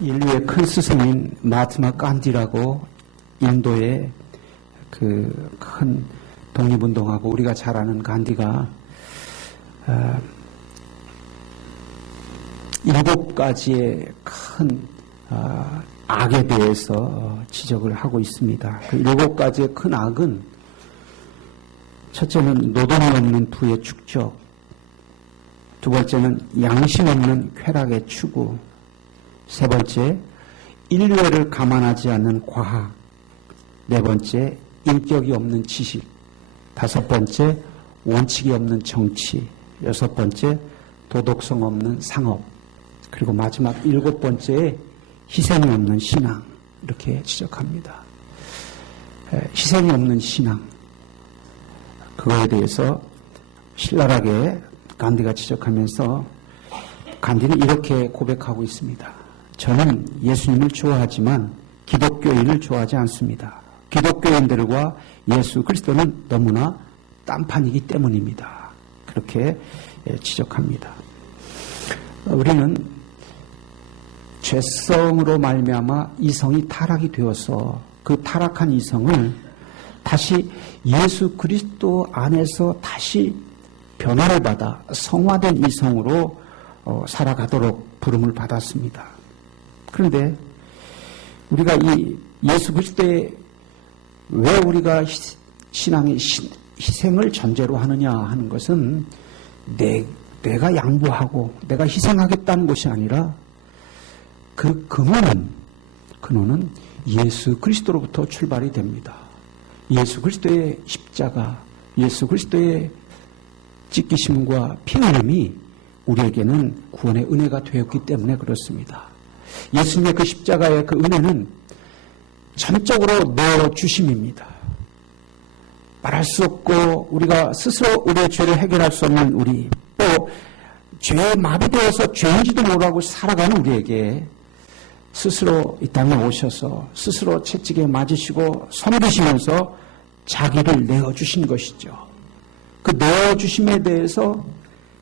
인류의 큰 스승인 마하트마 간디라고 인도의 그 큰 독립운동하고 우리가 잘 아는 간디가 7가지의 큰 악에 대해서 지적을 하고 있습니다. 그 7가지의 큰 악은 첫째는 노동이 없는 부의 축적, 두 번째는 양심 없는 쾌락의 추구, 세 번째 인류애를 감안하지 않는 과학, 네 번째 인격이 없는 지식, 다섯 번째 원칙이 없는 정치, 여섯 번째 도덕성 없는 상업, 그리고 마지막 7번째에 희생이 없는 신앙, 이렇게 지적합니다. 희생이 없는 신앙, 그거에 대해서 신랄하게 간디가 지적하면서 간디는 이렇게 고백하고 있습니다. 저는 예수님을 좋아하지만 기독교인을 좋아하지 않습니다. 기독교인들과 예수 그리스도는 너무나 딴판이기 때문입니다. 그렇게 지적합니다. 우리는 죄성으로 말미암아 이성이 타락이 되어서 그 타락한 이성을 다시 예수 그리스도 안에서 다시 변화를 받아 성화된 이성으로 살아가도록 부름을 받았습니다. 그런데 우리가 이 예수 그리스도의 왜 우리가 신앙의 희생을 전제로 하느냐 하는 것은 내가 양보하고 내가 희생하겠다는 것이 아니라 그 근원은 예수 그리스도로부터 출발이 됩니다. 예수 그리스도의 십자가, 예수 그리스도의 찢기심과 피 흘림이 우리에게는 구원의 은혜가 되었기 때문에 그렇습니다. 예수님의 그 십자가의 그 은혜는 전적으로 내어주심입니다. 말할 수 없고 우리가 스스로 우리의 죄를 해결할 수 없는 우리, 또 죄에 마비되어서 죄인지도 모르고 살아가는 우리에게 스스로 이 땅에 오셔서 스스로 채찍에 맞으시고 섬기시면서 자기를 내어주신 것이죠. 그 내어주심에 대해서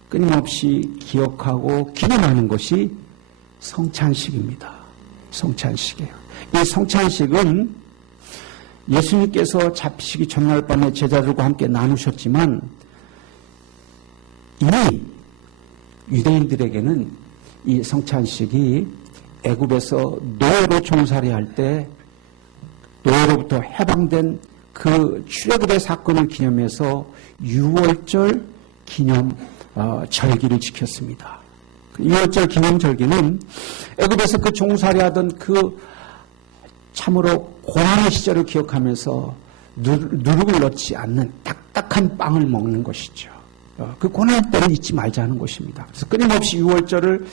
끊임없이 기억하고 기념하는 것이 성찬식입니다. 성찬식이에요. 이 성찬식은 예수님께서 잡히시기 전날 밤에 제자들과 함께 나누셨지만 이미 유대인들에게는 이 성찬식이 애굽에서 노예로 종살이할 때 노예로부터 해방된 그 출애굽의 사건을 기념해서 유월절 기념 절기를 지켰습니다. 유월절 기념 절기는 애굽에서 그 종살이하던 그 참으로 고난의 시절을 기억하면서 누룩을 넣지 않는 딱딱한 빵을 먹는 것이죠. 그 고난의 때를 잊지 말자는 것입니다. 그래서 끊임없이 유월절을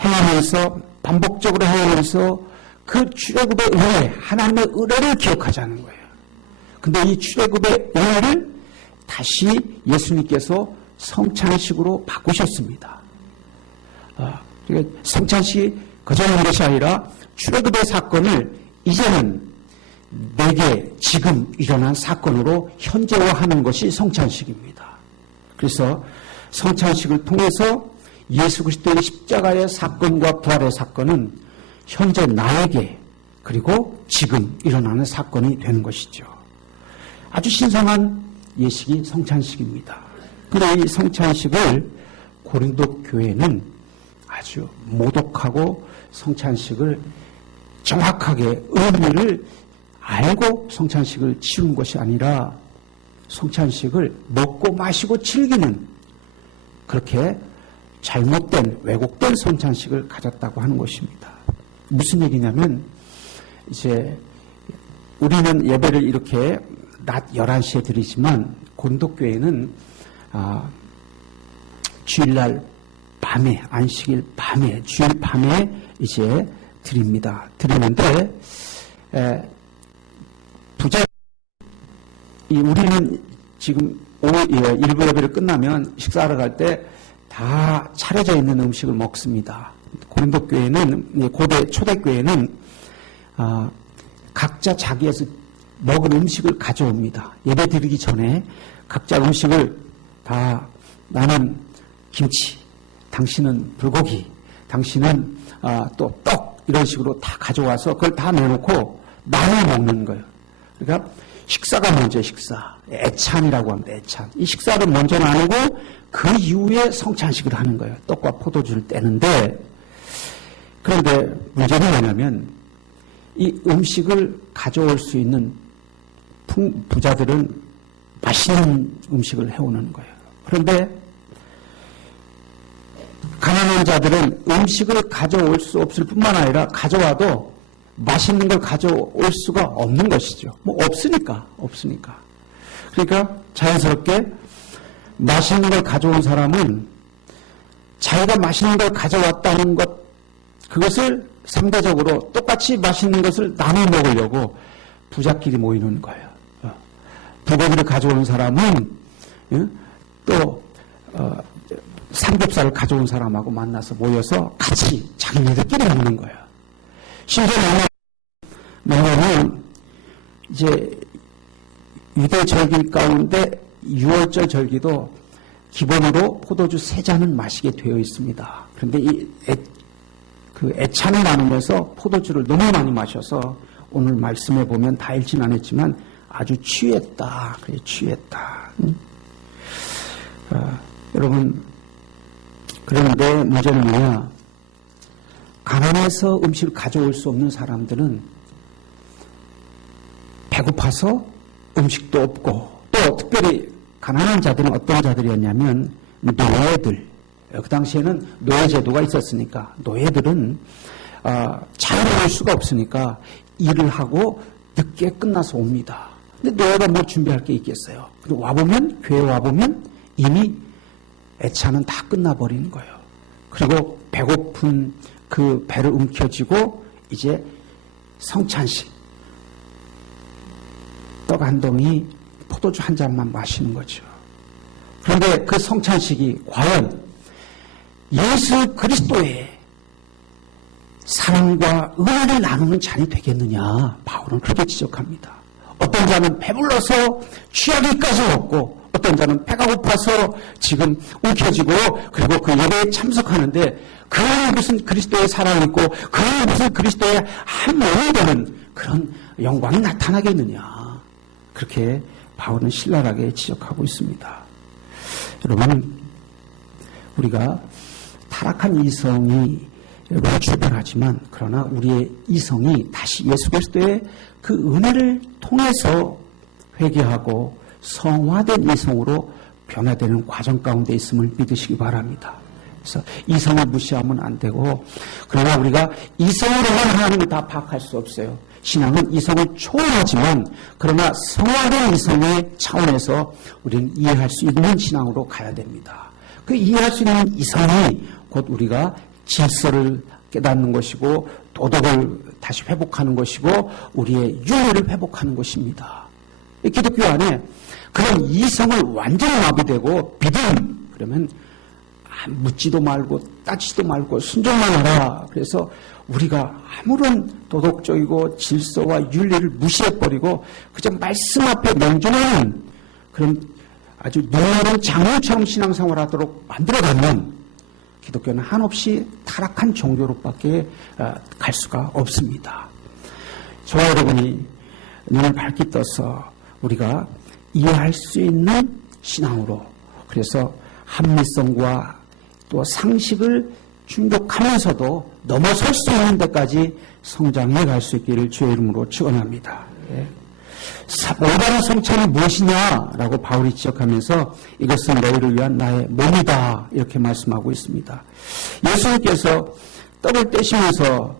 행하면서 반복적으로 행하면서 그 출애굽의 은혜, 하나님의 은혜를 기억하자는 거예요. 근데 이 출애굽의 은혜를 다시 예수님께서 성찬식으로 바꾸셨습니다. 그러니까 성찬식이 거절하는 것이 아니라 출애굽의 사건을 이제는 내게 지금 일어난 사건으로 현재화하는 것이 성찬식입니다. 그래서 성찬식을 통해서 예수 그리스도의 십자가의 사건과 부활의 사건은 현재 나에게 그리고 지금 일어나는 사건이 되는 것이죠. 아주 신성한 예식이 성찬식입니다. 그런데 이 성찬식을 고린도 교회는 아주 모독하고 성찬식을 정확하게 의미를 알고 성찬식을 치른 것이 아니라 성찬식을 먹고 마시고 즐기는 그렇게 잘못된 왜곡된 성찬식을 가졌다고 하는 것입니다. 무슨 얘기냐면 이제 우리는 예배를 이렇게 낮 11시에 드리지만 고린도교회는 주일날 밤에 안식일 밤에 주일 밤에 이제 드립니다. 드리는데 우리는 지금 일부 예배를 끝나면 식사하러 갈 때 다 차려져 있는 음식을 먹습니다. 고린도 교회는 초대 교회는 각자 자기에서 먹은 음식을 가져옵니다. 예배 드리기 전에 각자 음식을 다 나는 김치, 당신은 불고기, 당신은 또 떡 이런 식으로 다 가져와서 그걸 다 내놓고 나눠 먹는 거예요. 그러니까 식사가 먼저 식사. 애찬이라고 합니다. 애찬. 이 식사를 먼저 나누고 그 이후에 성찬식을 하는 거예요. 떡과 포도주를 떼는데, 그런데 문제는 뭐냐면 이 음식을 가져올 수 있는 부자들은 맛있는 음식을 해오는 거예요. 그런데 가난한 자들은 음식을 가져올 수 없을 뿐만 아니라 가져와도 맛있는 걸 가져올 수가 없는 것이죠. 뭐 없으니까. 그러니까 자연스럽게 맛있는 걸 가져온 사람은 자기가 맛있는 걸 가져왔다는 것, 그것을 상대적으로 똑같이 맛있는 것을 나눠 먹으려고 부자끼리 모이는 거예요. 불고기를 가져온 사람은 또 삼겹살을 가져온 사람하고 만나서 모여서 같이 자기네들끼리 먹는 거예요. 심지어 뭐냐면 이제 유대 절기 가운데 6월절 절기도 기본으로 포도주 3잔은 마시게 되어 있습니다. 그런데 그 애찬을 나누면서 포도주를 너무 많이 마셔서 오늘 말씀에 보면 다 읽진 않았지만 아주 취했다. 그래, 취했다. 여러분, 그런데 문제는 뭐냐? 가난해서 음식을 가져올 수 없는 사람들은 배고파서 음식도 없고, 또 특별히 가난한 자들은 어떤 자들이었냐면 노예들. 그 당시에는 노예제도가 있었으니까 노예들은 자유로울 수가 없으니까 일을 하고 늦게 끝나서 옵니다. 근데 노예가 뭐 준비할 게 있겠어요. 근데 와보면, 교회 와보면 이미 애차는 다 끝나버리는 거예요. 그리고 배고픈 그 배를 움켜쥐고 이제 성찬식, 떡 한 덩이, 포도주 한 잔만 마시는 거죠. 그런데 그 성찬식이 과연 예수 그리스도의 사랑과 은혜를 나누는 잔이 되겠느냐, 바울은 그렇게 지적합니다. 어떤 자는 배불러서 취하기까지 먹고, 어떤 자는 배가 고파서 지금 움켜쥐고, 그리고 그 예배에 참석하는데 그 무슨 그리스도의 사랑이 있고 그 무슨 그리스도의 한 몸이 되는 그런 영광이 나타나겠느냐, 그렇게 바울은 신랄하게 지적하고 있습니다. 여러분, 우리가 타락한 이성이 출발하지만, 그러나 우리의 이성이 다시 예수 그리스도의 그 은혜를 통해서 회개하고 성화된 이성으로 변화되는 과정 가운데 있음을 믿으시기 바랍니다. 그래서 이성을 무시하면 안 되고, 그러나 우리가 이성으로만 하나님을 다 파악할 수 없어요. 신앙은 이성을 초월하지만, 그러나 성화된 이성의 차원에서 우리는 이해할 수 있는 신앙으로 가야 됩니다. 그 이해할 수 있는 이성이 곧 우리가 질서를 깨닫는 것이고, 도덕을 다시 회복하는 것이고, 우리의 윤리를 회복하는 것입니다. 기독교 안에 그런 이성을 완전히 마비되고 믿음, 그러면 묻지도 말고 따지지도 말고 순종만 하라. 그래서 우리가 아무런 도덕적이고 질서와 윤리를 무시해버리고 그저 말씀 앞에 명중하는 그런 아주 놀라운 장로처럼 신앙생활하도록 만들어가면 기독교는 한없이 타락한 종교로밖에 갈 수가 없습니다. 저와 여러분이 눈을 밝게 떠서 우리가 이해할 수 있는 신앙으로, 그래서 합리성과 또 상식을 충족하면서도 넘어설 수 있는 데까지 성장해 갈 수 있기를 주의 이름으로 축원합니다. 올바른 성찬이 무엇이냐라고 바울이 지적하면서 이것은 너희를 위한 나의 몸이다, 이렇게 말씀하고 있습니다. 예수님께서 떡을 떼시면서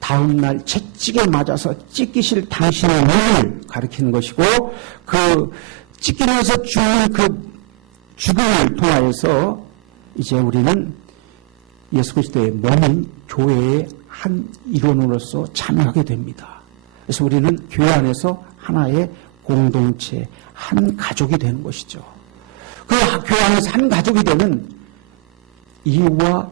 다음 날 채찍에 맞아서 찢기실 당신의 몸을 가리키는 것이고, 그 찢기면서 죽는 그 죽음을 통하여서 이제 우리는 예수 그리스도의 몸인 교회의 한 일원으로서 참여하게 됩니다. 그래서 우리는 교회 안에서 하나의 공동체, 한 가족이 되는 것이죠. 그 교회 안에서 한 가족이 되는 이유와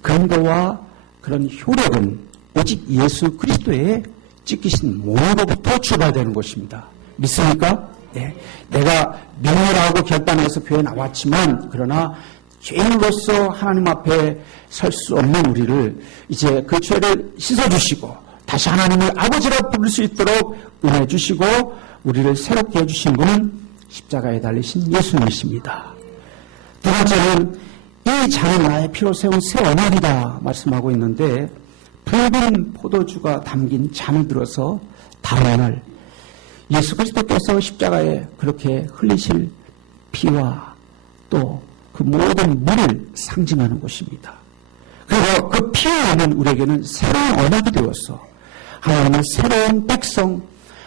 근거와 그런 효력은 오직 예수 그리스도의 찢기신 몸으로부터 출발되는 것입니다. 믿습니까? 네. 내가 명예라고 결단해서 교회에 나왔지만, 그러나 죄인으로서 하나님 앞에 설 수 없는 우리를 이제 그 죄를 씻어주시고 다시 하나님을 아버지라 부를 수 있도록 은혜 주시고 우리를 새롭게 해주신 분은 십자가에 달리신 예수님이십니다. 두 번째는 이 잔은 나의 피로 세운 새 언약이다 말씀하고 있는데 붉은 포도주가 담긴 잔을 들어서 다음날 예수 그리스도께서 십자가에 그렇게 흘리실 피와 또 그 모든 물을 상징하는 것입니다. 그리고 그 피와 물은 우리에게는 새로운 언약이 되었어 하나님의 새로운 백성,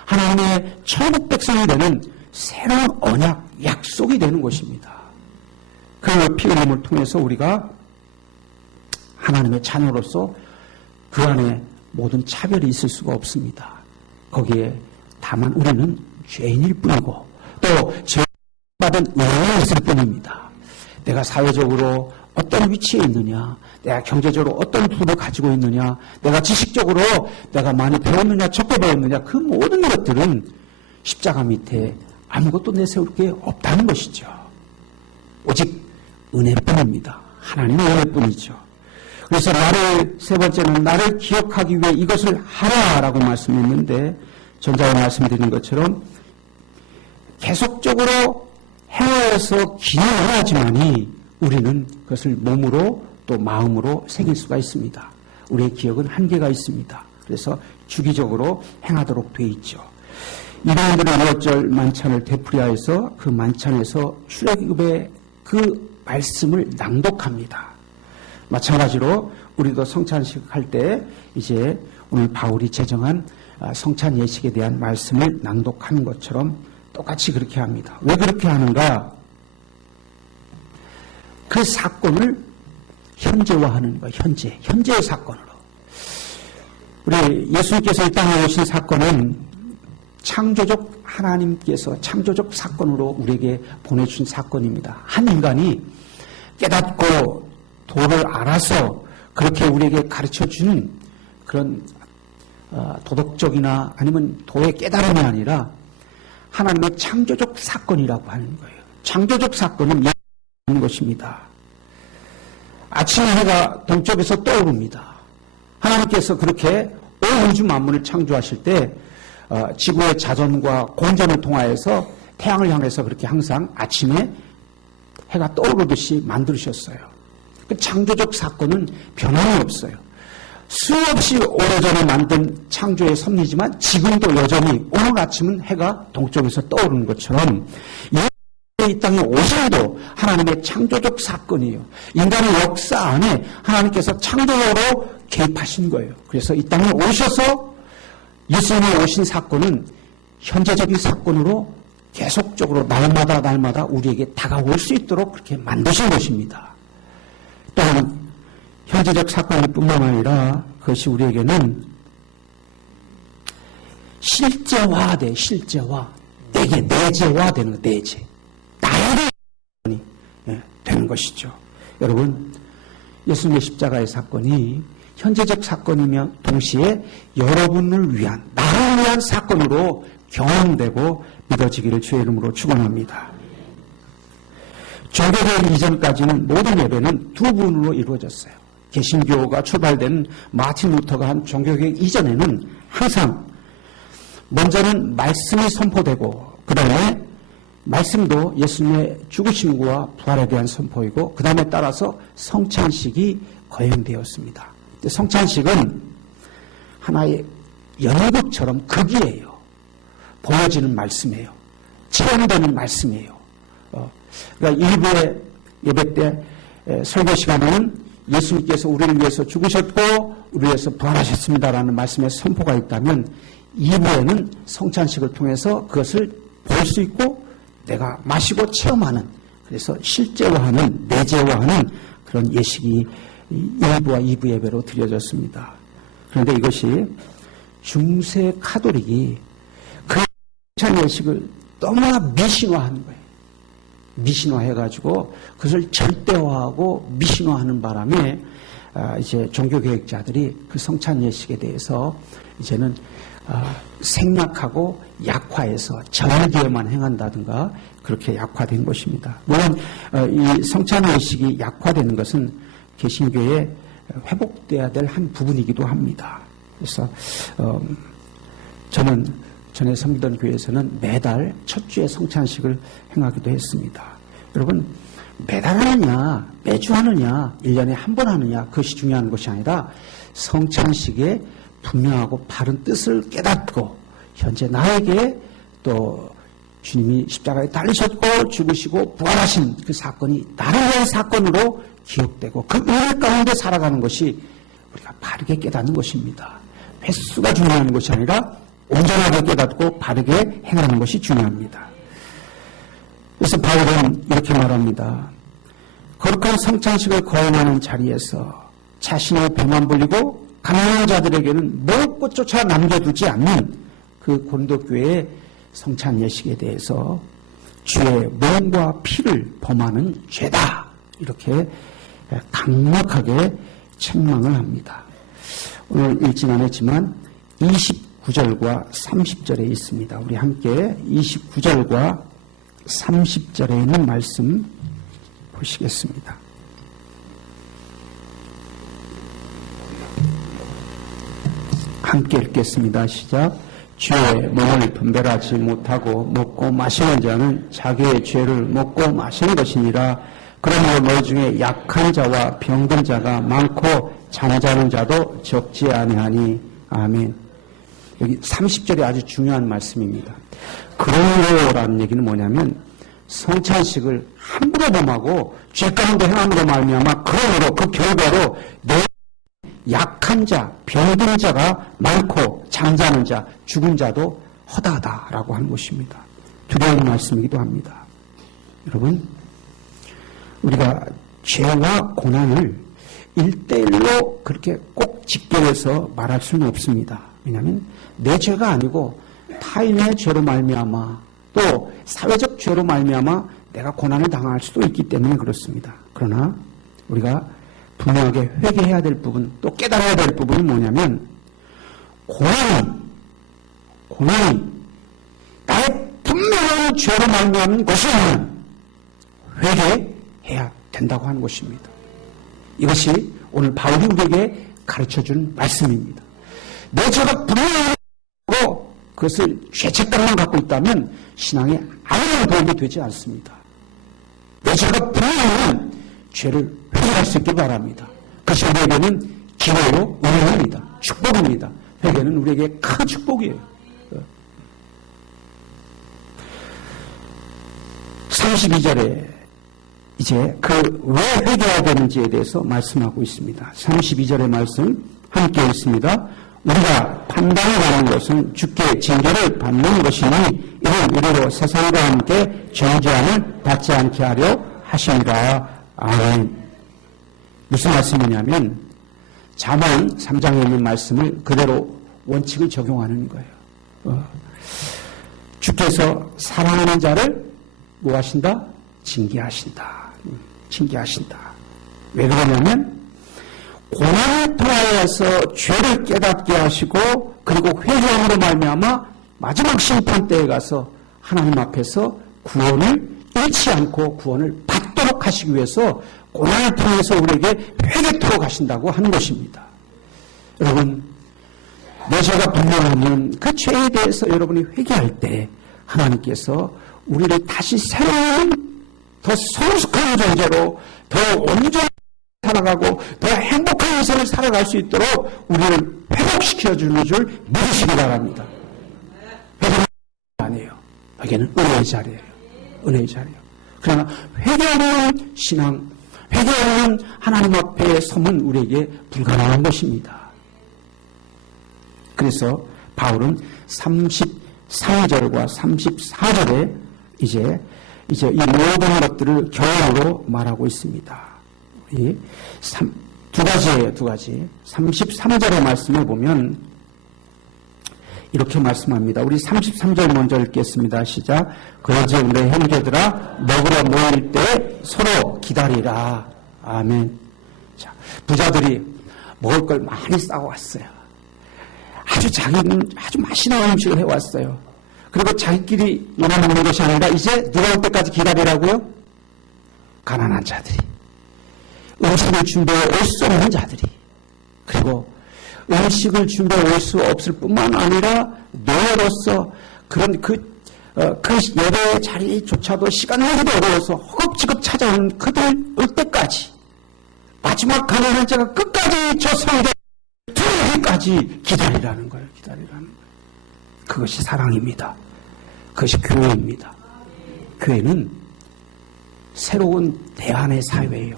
하나님의 천국 백성이 되는 새로운 언약, 약속이 되는 것입니다. 그 피와 물을 통해서 우리가 하나님의 자녀로서 그 안에 모든 차별이 있을 수가 없습니다. 거기에 다만 우리는 죄인일 뿐이고 또 죄받은 은혜가 있을 뿐입니다. 내가 사회적으로 어떤 위치에 있느냐, 내가 경제적으로 어떤 부를 가지고 있느냐, 내가 지식적으로 내가 많이 배웠느냐, 적게 배웠느냐, 그 모든 것들은 십자가 밑에 아무것도 내세울 게 없다는 것이죠. 오직 은혜뿐입니다. 하나님의 은혜뿐이죠. 그래서 세 번째는 나를 기억하기 위해 이것을 하라라고 말씀했는데 전자에 말씀드린 것처럼 계속적으로 행하여서 기능을 하지만이 우리는 그것을 몸으로 또 마음으로 새길 수가 있습니다. 우리의 기억은 한계가 있습니다. 그래서 주기적으로 행하도록 되어 있죠. 이방인들은 6절 만찬을 되풀이하여서 그 만찬에서 출애굽의 그 말씀을 낭독합니다. 마찬가지로 우리도 성찬식 할 때 이제 오늘 바울이 제정한 성찬 예식에 대한 말씀을 낭독하는 것처럼 똑같이 그렇게 합니다. 왜 그렇게 하는가? 그 사건을 현재화하는 거예요. 현재의 사건으로. 우리 예수님께서 이 땅에 오신 사건은 창조적 하나님께서 창조적 사건으로 우리에게 보내주신 사건입니다. 한 인간이 깨닫고 도를 알아서 그렇게 우리에게 가르쳐주는 그런 도덕적이나 아니면 도의 깨달음이 아니라 하나님의 창조적 사건이라고 하는 거예요. 창조적 사건은 예수님인 것입니다. 아침에 해가 동쪽에서 떠오릅니다. 하나님께서 그렇게 온 우주 만물을 창조하실 때 지구의 자전과 공전을 통하여서 태양을 향해서 그렇게 항상 아침에 해가 떠오르듯이 만드셨어요. 그 창조적 사건은 변함이 없어요. 수없이 오래전에 만든 창조의 섭리지만 지금도 여전히 오늘 아침은 해가 동쪽에서 떠오르는 것처럼 이 땅에 오심도 하나님의 창조적 사건이에요. 인간의 역사 안에 하나님께서 창조적으로 개입하신 거예요. 그래서 이 땅에 오셔서 예수님이 오신 사건은 현재적인 사건으로 계속적으로 날마다 우리에게 다가올 수 있도록 그렇게 만드신 것입니다. 또한 현재적 사건일 뿐만 아니라 그것이 우리에게는 실제화돼, 실제화. 내재화되는 거, 내재. 나에게 되는 것이죠. 여러분, 예수님의 십자가의 사건이 현재적 사건이며 동시에 여러분을 위한, 나를 위한 사건으로 경험되고 믿어지기를 주의 이름으로 축원합니다. 종교개혁 이전까지는 모든 예배는 두 부분으로 이루어졌어요. 개신교가 출발된 마틴 루터가 한 종교개혁 이전에는 항상 먼저는 말씀이 선포되고 그 다음에 말씀도 예수님의 죽으심과 부활에 대한 선포이고 그 다음에 따라서 성찬식이 거행되었습니다. 성찬식은 하나의 연극처럼 극이에요. 보여지는 말씀이에요. 체험되는 말씀이에요. 그러니까 일부의 예배 때 설교 시간에는 예수님께서 우리를 위해서 죽으셨고 우리를 위해서 부활하셨습니다라는 말씀의 선포가 있다면 2부에는 성찬식을 통해서 그것을 볼 수 있고 내가 마시고 체험하는 그래서 실제화하는 내재화하는 그런 예식이 1부와 2부 예배로 드려졌습니다. 그런데 이것이 중세 카톨릭이 그 성찬 예식을 너무나 미신화하는 거예요. 미신화해가지고 그것을 절대화하고 미신화하는 바람에 이제 종교개혁자들이 그 성찬 예식에 대해서 이제는 생략하고 약화해서 절기에만 행한다든가 그렇게 약화된 것입니다. 물론 이 성찬 예식이 약화되는 것은 개신교에 회복돼야 될 한 부분이기도 합니다. 그래서 저는 전에 섬기던 교회에서는 매달 첫 주에 성찬식을 행하기도 했습니다. 여러분, 매달 하느냐, 매주 하느냐, 1년에 한 번 하느냐, 그것이 중요한 것이 아니라 성찬식의 분명하고 바른 뜻을 깨닫고 현재 나에게 또 주님이 십자가에 달리셨고 죽으시고 부활하신 그 사건이 나를 위한 사건으로 기억되고 그 은혜 가운데 살아가는 것이 우리가 바르게 깨닫는 것입니다. 횟수가 중요한 것이 아니라 온전하게 깨닫고 바르게 행하는 것이 중요합니다. 그래서 바울은 이렇게 말합니다. 거룩한 성찬식을 거행하는 자리에서 자신의 배만 불리고 가난한 자들에게는 먹을 것조차 남겨두지 않는 그 고린도 교회의 성찬 예식에 대해서 주의 몸과 피를 범하는 죄다, 이렇게 강력하게 책망을 합니다. 오늘 읽진 않았지만 29절과 30절에 있습니다. 우리 함께 29절과 30절에 있는 말씀 보시겠습니다. 함께 읽겠습니다. 시작. 주의 몸을 분별하지 못하고 먹고 마시는 자는 자기의 죄를 먹고 마시는 것이니라. 그러므로 너희 중에 약한 자와 병든 자가 많고 잠자는 자도 적지 아니하니. 아멘. 여기 30절이 아주 중요한 말씀입니다. 그러므로라는 얘기는 뭐냐면 성찬식을 함부로 범하고 죄 가운데 행함으로 말미암아 그러므로 그 결과로 내 약한 자, 병든 자가 많고 잠자는 자, 죽은 자도 허다하다라고 하는 것입니다. 두려운 말씀이기도 합니다. 여러분, 우리가 죄와 고난을 1대1로 그렇게 꼭 직결해서 말할 수는 없습니다. 왜냐하면 내 죄가 아니고 타인의 죄로 말미암아 또 사회적 죄로 말미암아 내가 고난을 당할 수도 있기 때문에 그렇습니다. 그러나 우리가 분명하게 회개해야 될 부분, 또 깨달아야 될 부분이 뭐냐면 고난이 나의 분명한 죄로 말미암은 것이 아니면 회개해야 된다고 하는 것입니다. 이것이 오늘 바울이 우리에게 가르쳐준 말씀입니다. 내 죄가 분명하고 그것을 죄책감만 갖고 있다면 신앙에 아무런 도움이 되지 않습니다. 내 죄가 분명하면 죄를 회개할 수 있길 바랍니다. 그것이 우리에게는 기회요, 은혜입니다. 축복입니다. 회개는 우리에게 큰 축복이에요. 32절에 이제 그 왜 회개해야 되는지에 대해서 말씀하고 있습니다. 32절의 말씀 함께 있습니다. 우리가 판단을 하는 것은 주께 징계를 받는 것이니 이는 우리로 세상과 함께 정죄함을 받지 않게 하려 하시니라. 아멘. 무슨 말씀이냐면 잠언 3장에 있는 말씀을 그대로 원칙을 적용하는 거예요. 주께서 사랑하는 자를 뭐 하신다? 징계하신다. 징계하신다. 왜 그러냐면 고난을 통하여서 죄를 깨닫게 하시고 그리고 회개함으로 말미암아 마지막 심판 때에 가서 하나님 앞에서 구원을 잃지 않고 구원을 받도록 하시기 위해서 고난을 통해서 우리에게 회개토록 하신다고 하는 것입니다. 여러분, 내 죄가 분명하면 그 죄에 대해서 여러분이 회개할 때 하나님께서 우리를 다시 새로운 더 성숙한 존재로 더 온전히 살아가고 더 행복한 인생을 살아갈 수 있도록 우리를 회복시켜주는 줄 믿으시기 바랍니다. 회개는 아니에요. 회개는 은혜의 자리예요. 은혜의 자리예요. 그러나 회개하는 신앙, 회개하는 하나님 앞에 섬은 우리에게 불가능한 것입니다. 그래서 바울은 33절과 34절에 이제 이 모든 것들을 결론으로 말하고 있습니다. 두 가지예요, 두 가지. 33절의 말씀을 보면 이렇게 말씀합니다. 우리 33절 먼저 읽겠습니다. 시작. 그러지 우리 형제들아 먹으러 모일 때 서로 기다리라. 아멘. 자, 부자들이 먹을 걸 많이 싸워왔어요. 자기는 아주 맛있는 음식을 해왔어요. 그리고 자기끼리만 먹는 것이 아니라 이제 누가 올 때까지 기다리라고요? 가난한 자들이, 음식을 준비해 올 수 없는 자들이, 그리고 음식을 준비해 올 수 없을 뿐만 아니라 노예로서 그런 그 예배의 자리조차도 시간 내기도 어려워서 허겁지겁 찾아오는 그들 올 때까지, 마지막 가난한 자가 끝까지 저 성대 들어오기까지 기다리라는 거예요. 기다리라는 거예요. 그것이 사랑입니다. 그것이 교회입니다. 교회는 새로운 대안의 사회예요.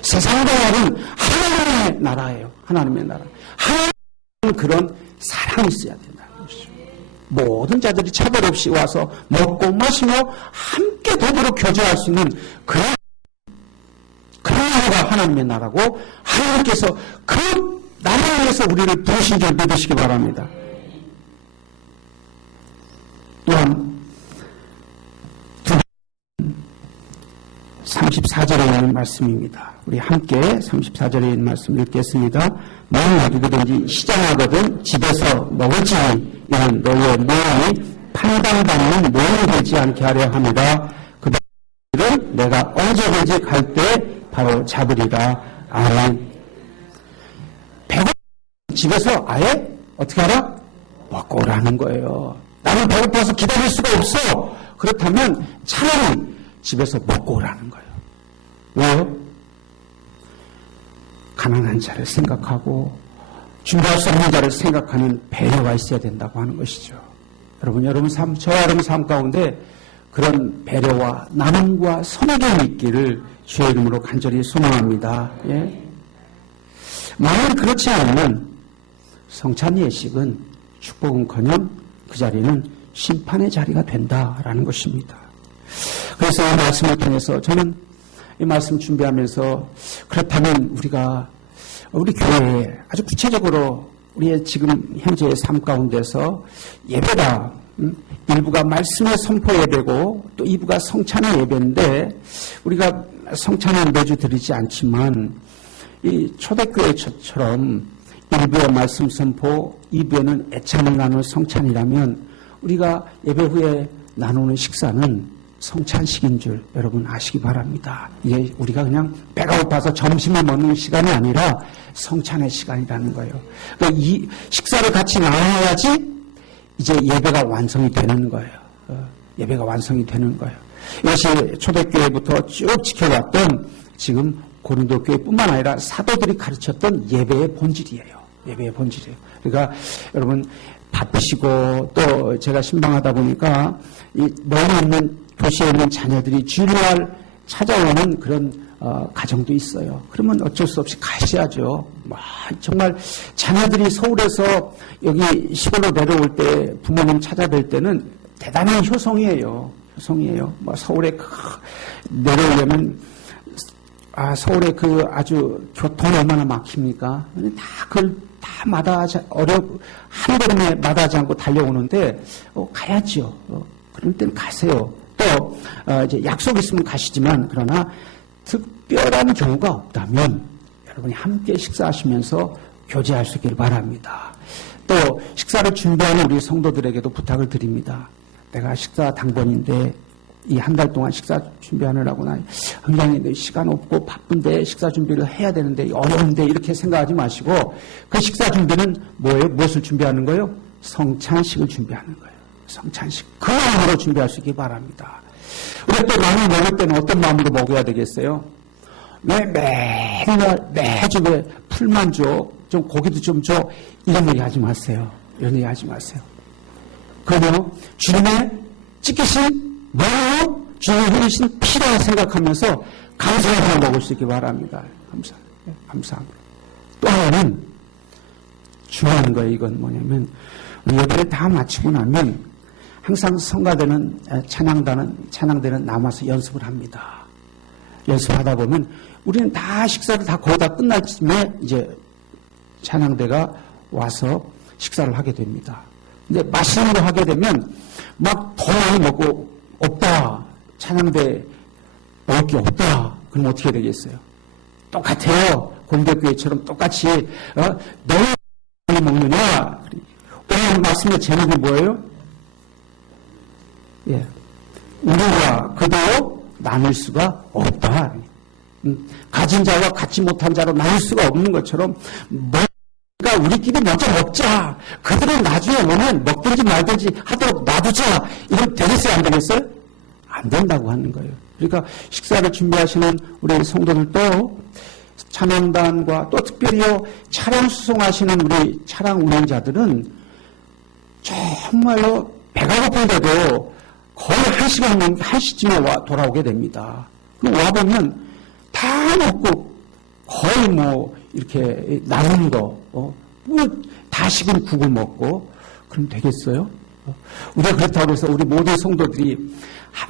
세상과 다른 하나님의 나라예요. 하나님의 나라. 하나님은 그런 사랑이 있어야 된다는 것이죠. 모든 자들이 차별 없이 와서 먹고 마시며 함께 더불어 교제할 수 있는 그런 나라가 하나님의 나라고, 하나님께서 그 나라를 위해서 우리를 부르신 줄 믿으시기 바랍니다. 또한 34절에 있는 말씀입니다. 우리 함께 34절에 있는 말씀 읽겠습니다. 만일 누구든지 시장하거든 집에서 먹을지니 이는 너희의 모양이 판단받는 모양이 되지 않게 하려 합니다. 그들을 내가 언제든지 갈 때 바로 잡으리라. 아멘. 배고파 집에서 아예 어떻게 하라? 먹고 오라는 거예요. 나는 배고파서 기다릴 수가 없어. 그렇다면 차라리 집에서 먹고 오라는 거예요. 왜요? 가난한 자를 생각하고 준비할 수 없는 자를 생각하는 배려가 있어야 된다고 하는 것이죠. 여러분 삶, 저와 여러분 삶 가운데 그런 배려와 나눔과 선악이 있기를 주의 이름으로 간절히 소망합니다. 예? 만약 그렇지 않으면 성찬 예식은 축복은커녕 그 자리는 심판의 자리가 된다라는 것입니다. 그래서 이 말씀을 통해서 저는 이 말씀 준비하면서 그렇다면 우리 교회에 아주 구체적으로 우리의 지금 현재의 삶 가운데서 예배가 일부가 말씀의 선포 예배고 또 2부가 성찬의 예배인데, 우리가 성찬은 매주 드리지 않지만 이 초대교회처럼 1부의 말씀 선포, 2부에는 애찬을 나눌 성찬이라면 우리가 예배 후에 나누는 식사는 성찬식인 줄 여러분 아시기 바랍니다. 이게 우리가 그냥 배가 고파서 점심을 먹는 시간이 아니라 성찬의 시간이라는 거예요. 그러니까 이 식사를 같이 나눠야지 이제 예배가 완성이 되는 거예요. 예배가 완성이 되는 거예요. 이것이 초대교회부터 쭉 지켜왔던 지금 고린도 교회뿐만 아니라 사도들이 가르쳤던 예배의 본질이에요. 예배의 본질이에요. 그러니까 여러분 바쁘시고 또 제가 신방하다 보니까 이 멀리 있는 도시에 있는 자녀들이 주일날 찾아오는 그런 가정도 있어요. 그러면 어쩔 수 없이 가셔야죠. 정말 자녀들이 서울에서 여기 시골로 내려올 때 부모님 찾아뵐 때는 대단한 효성이에요. 효성이에요. 서울에 내려오려면 서울에 그 아주 교통이 얼마나 막힙니까? 그걸 다 한 걸음에 마다하지 않고 달려오는데 가야죠. 그럴 때는 가세요. 또 이제 약속 있으면 가시지만 그러나 특별한 경우가 없다면 여러분이 함께 식사하시면서 교제할 수 있기를 바랍니다. 또 식사를 준비하는 우리 성도들에게도 부탁을 드립니다. 내가 식사 당번인데 이 한 달 동안 식사 준비하느라고 나 굉장히 시간 없고 바쁜데 식사 준비를 해야 되는데 어려운데 이렇게 생각하지 마시고 그 식사 준비는 뭐예요? 무엇을 준비하는 거예요? 성찬식을 준비하는 거예요. 성찬식. 그 마음으로 준비할 수 있기 바랍니다. 우리 또 나물 먹을 때는 어떤 마음으로 먹어야 되겠어요? 왜 매주 왜 풀만 줘? 좀 고기도 좀 줘? 이런 얘기 하지 마세요. 이런 얘기 하지 마세요. 그러면 주님의 찢기신 뭐요? 주님의 흘리신 피라 생각하면서 감사하며 먹을 수 있기 바랍니다. 감사합니다. 또 하나는 중요한 거예요. 이건 뭐냐면 우리 예배를 다 마치고 나면 항상 성가대는 찬양대는 남아서 연습을 합니다. 연습하다 보면 우리는 다 식사를 다 거의 다 끝날 쯤에 이제 찬양대가 와서 식사를 하게 됩니다. 근데 맛있는 거 하게 되면 막 더 많이 먹고 없다. 찬양대 먹을 게 없다. 그럼 어떻게 되겠어요? 똑같아요. 공덕교회처럼 똑같이 너무 많이 먹느냐? 오늘 말씀의 제목이 뭐예요? 예, 우리가 그도 나눌 수가 없다. 가진 자와 갖지 못한 자로 나눌 수가 없는 것처럼 그러니까 우리끼리 먼저 먹자. 그들은 나중에 오면 먹든지 말든지 하도록 놔두자. 이건 되겠어요? 안 되겠어요? 안 된다고 하는 거예요. 그러니까 식사를 준비하시는 우리 성도들도 찬양단과 또 특별히요 차량 수송하시는 우리 차량 운행자들은 정말로 배가 고픈데도 거의 1시쯤에 돌아오게 됩니다. 와보면 다 먹고 거의 이렇게 남은 거, 다식은 국을 먹고, 그럼 되겠어요? 우리가 그렇다고 해서 우리 모든 성도들이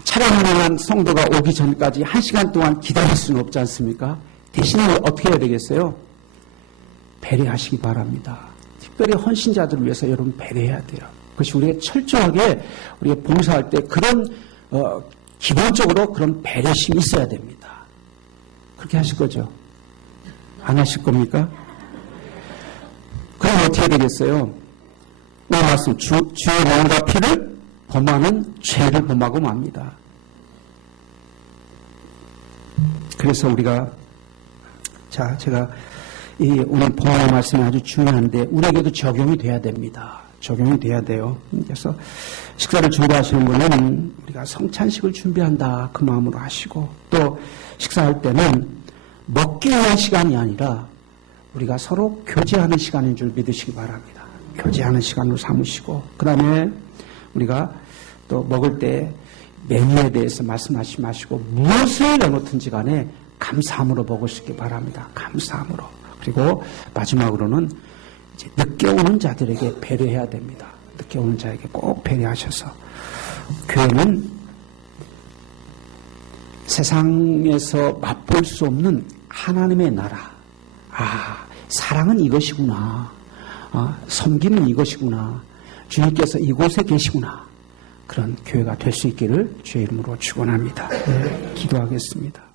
차량 운행한 성도가 오기 전까지 1시간 동안 기다릴 수는 없지 않습니까? 대신에 어떻게 해야 되겠어요? 배려하시기 바랍니다. 특별히 헌신자들을 위해서 여러분 배려해야 돼요. 그것이 우리가 철저하게 우리가 봉사할 때 그런 기본적으로 그런 배려심이 있어야 됩니다. 그렇게 하실 거죠? 안 하실 겁니까? 그럼 어떻게 되겠어요? 오늘 말씀 주의 몸과 피를 범하는 죄를 범하고 맙니다. 그래서 우리가 제가 이 오늘 본문의 말씀이 아주 중요한데 우리에게도 적용이 돼야 됩니다. 적용이 돼야 돼요. 그래서 식사를 준비하시는 분은 우리가 성찬식을 준비한다 그 마음으로 하시고 또 식사할 때는 먹기 위한 시간이 아니라 우리가 서로 교제하는 시간인 줄 믿으시기 바랍니다. 교제하는 시간으로 삼으시고 그 다음에 우리가 또 먹을 때 메뉴에 대해서 말씀하시지 마시고 무엇을 내놓든지 간에 감사함으로 먹으시기 바랍니다. 감사함으로. 그리고 마지막으로는 이제 늦게 오는 자들에게 배려해야 됩니다. 늦게 오는 자에게 꼭 배려하셔서 교회는 세상에서 맛볼 수 없는 하나님의 나라. 사랑은 이것이구나. 섬김은 이것이구나. 주님께서 이곳에 계시구나. 그런 교회가 될 수 있기를 주의 이름으로 축원합니다. 네, 기도하겠습니다.